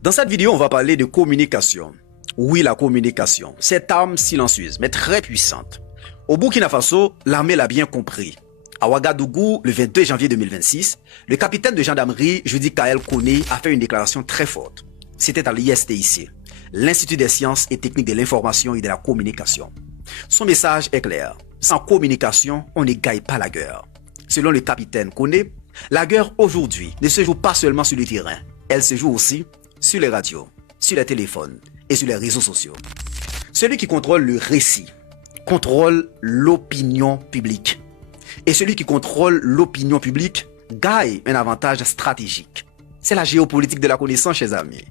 Dans cette vidéo, on va parler de communication. Oui, la communication, cette arme silencieuse, mais très puissante. Au Burkina Faso, l'armée l'a bien compris. À Ouagadougou, le 22 janvier 2026, le capitaine de gendarmerie, Judy Kael Kone, a fait une déclaration très forte. C'était à l'ISTIC, l'Institut des sciences et techniques de l'information et de la communication. Son message est clair. Sans communication, on ne gagne pas la guerre. Selon le capitaine Kone, la guerre aujourd'hui ne se joue pas seulement sur le terrain. Elle se joue aussi sur les radios, sur les téléphones et sur les réseaux sociaux. Celui qui contrôle le récit contrôle l'opinion publique. Et celui qui contrôle l'opinion publique gagne un avantage stratégique. C'est la géopolitique de la connaissance, chers amis.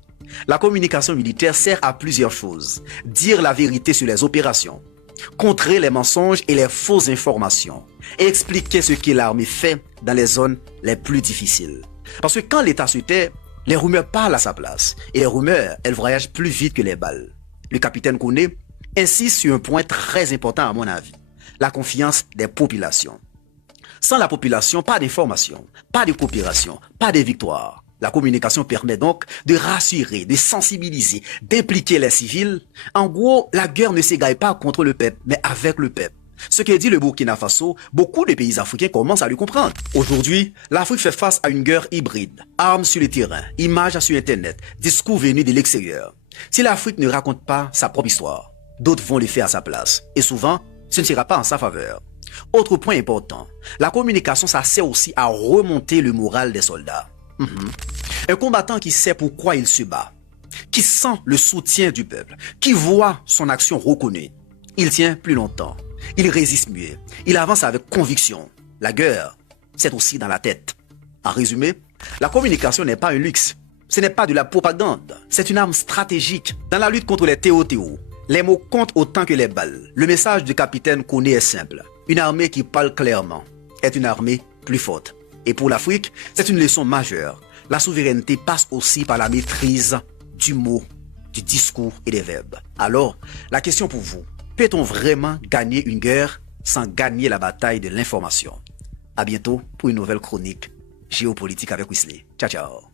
La communication militaire sert à plusieurs choses. Dire la vérité sur les opérations, contrer les mensonges et les fausses informations, et expliquer ce que l'armée fait dans les zones les plus difficiles. Parce que quand l'État se tait, les rumeurs parlent à sa place. Et les rumeurs, elles voyagent plus vite que les balles. Le capitaine Kone insiste sur un point très important à mon avis. La confiance des populations. Sans la population, pas d'information, pas de coopération, pas de victoire. La communication permet donc de rassurer, de sensibiliser, d'impliquer les civils. En gros, la guerre ne se gagne pas contre le peuple, mais avec le peuple. Ce que dit le Burkina Faso, beaucoup de pays africains commencent à le comprendre. Aujourd'hui, l'Afrique fait face à une guerre hybride. Armes sur le terrain, images sur Internet, discours venus de l'extérieur. Si l'Afrique ne raconte pas sa propre histoire, d'autres vont le faire à sa place. Et souvent, ce ne sera pas en sa faveur. Autre point important, la communication, ça sert aussi à remonter le moral des soldats. Un combattant qui sait pourquoi il se bat, qui sent le soutien du peuple, qui voit son action reconnue, il tient plus longtemps, il résiste mieux, il avance avec conviction. La guerre, c'est aussi dans la tête. En résumé, la communication n'est pas un luxe, ce n'est pas de la propagande, c'est une arme stratégique dans la lutte contre les TOTO. Les mots comptent autant que les balles. Le message du capitaine Kone est simple. Une armée qui parle clairement est une armée plus forte. Et pour l'Afrique, c'est une leçon majeure. La souveraineté passe aussi par la maîtrise du mot, du discours et des verbes. Alors, la question pour vous, peut-on vraiment gagner une guerre sans gagner la bataille de l'information? À bientôt pour une nouvelle chronique géopolitique avec Wesley. Ciao, ciao.